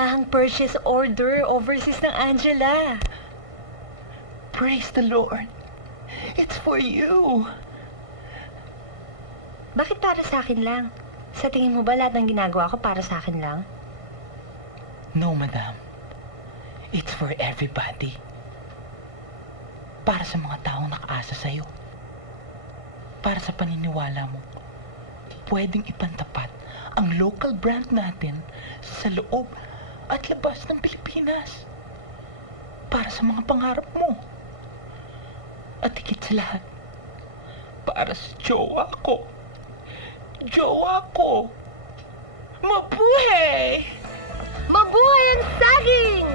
kauna-unahang purchase order overseas ng Angela. Praise the Lord. It's for you. Bakit para sa akin lang? Sa tingin mo ba lahat ng ginagawa ko para sa akin lang? No, madam. It's for everybody. Para sa mga taong nakaasa sa'yo. Para sa paniniwala mo, pwedeng ipantapat ang local brand natin sa loob at labas ng Pilipinas. Para sa mga pangarap mo. At higit sa lahat, para sa jowa ko. Jowa ko! Mabuhay! Mabuhay ang saging!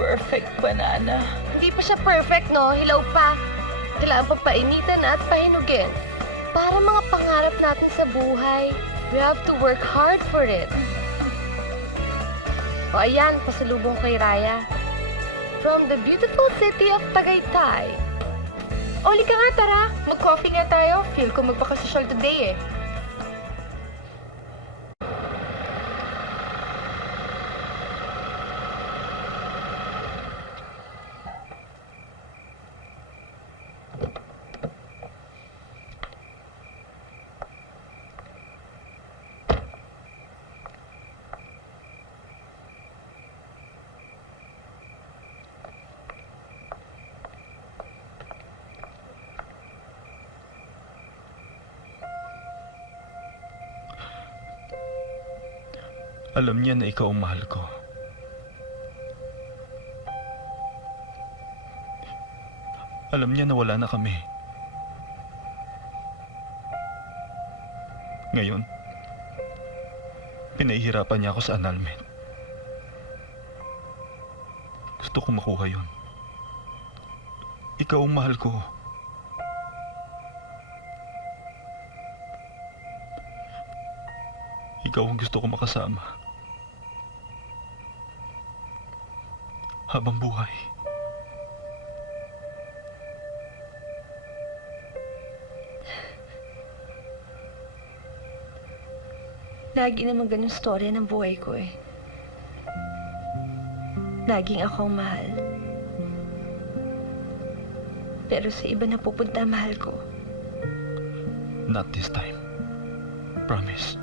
Perfect banana. Hindi pa siya perfect, no? Hilaw pa. Kailangan pa painitan at pahinugin. Para mga pangarap natin sa buhay, we have to work hard for it. O ayan, pasalubong kay Raya. From the beautiful city of Tagaytay. Oli ka nga, tara. Mag-coffee nga tayo. Feel ko magpakasosyal today eh. Alam niya na ikaw ang mahal ko. Alam niya na wala na kami. Ngayon, pinahihirapan niya ako sa annulment. Gusto kong makuha yun. Ikaw ang mahal ko. Ikaw ang gusto ko makasama. Habang buhay. Lagi naman ganun storya ng buhay ko eh. Laging ako ang mahal. Pero sa iba na pupunta mahal ko. Not this time. Promise.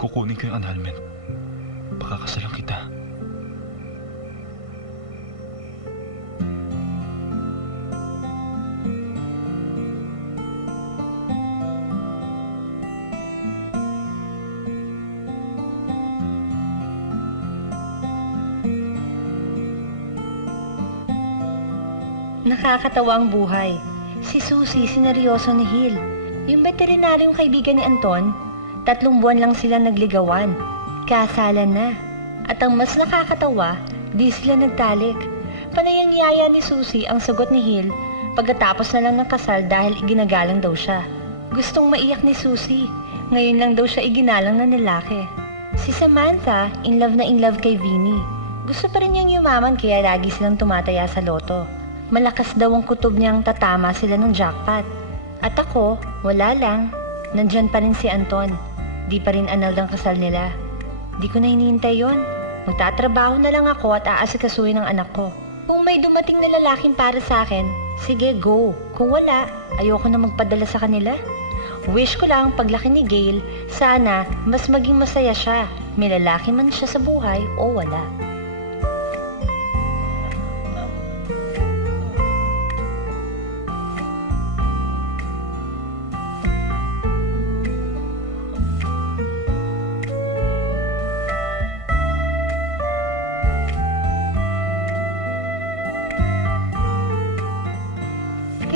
Kukunin ko yung annulment. Pakakasalan kita. Nakakatawa ang buhay. Si Susie, sineryoso ni Hill. Yung veterinaryong kaibigan ni Anton, 3 buwan lang sila nagligawan. Kasalan na. At ang mas nakakatawa, di sila nagtalik. Panayang yaya ni Susie ang sagot ni Hill pagkatapos na lang ng kasal dahil iginagalang daw siya. Gustong maiyak ni Susie. Ngayon lang daw siya iginalang ng lalaki. Si Samantha, in love kay Vinnie. Gusto pa rin niyang yumaman kaya lagi silang tumataya sa loto. Malakas daw ang kutob niyang tatama sila ng jackpot. At ako, wala lang. Nandyan pa rin si Anton. Di pa rin annulled ang kasal nila. Di ko na hinihintay yon. Magtatrabaho na lang ako at aasikasuhin ang anak ko. Kung may dumating na lalaking para sa akin, sige, go. Kung wala, ayoko na magpadala sa kanila. Wish ko lang paglaki ni Gail, sana mas maging masaya siya. May lalaki man siya sa buhay o wala.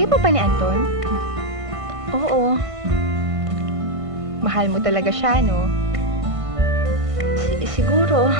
Kayo pa ni Anton? Oo, Mahal mo talaga siya, no? siguro.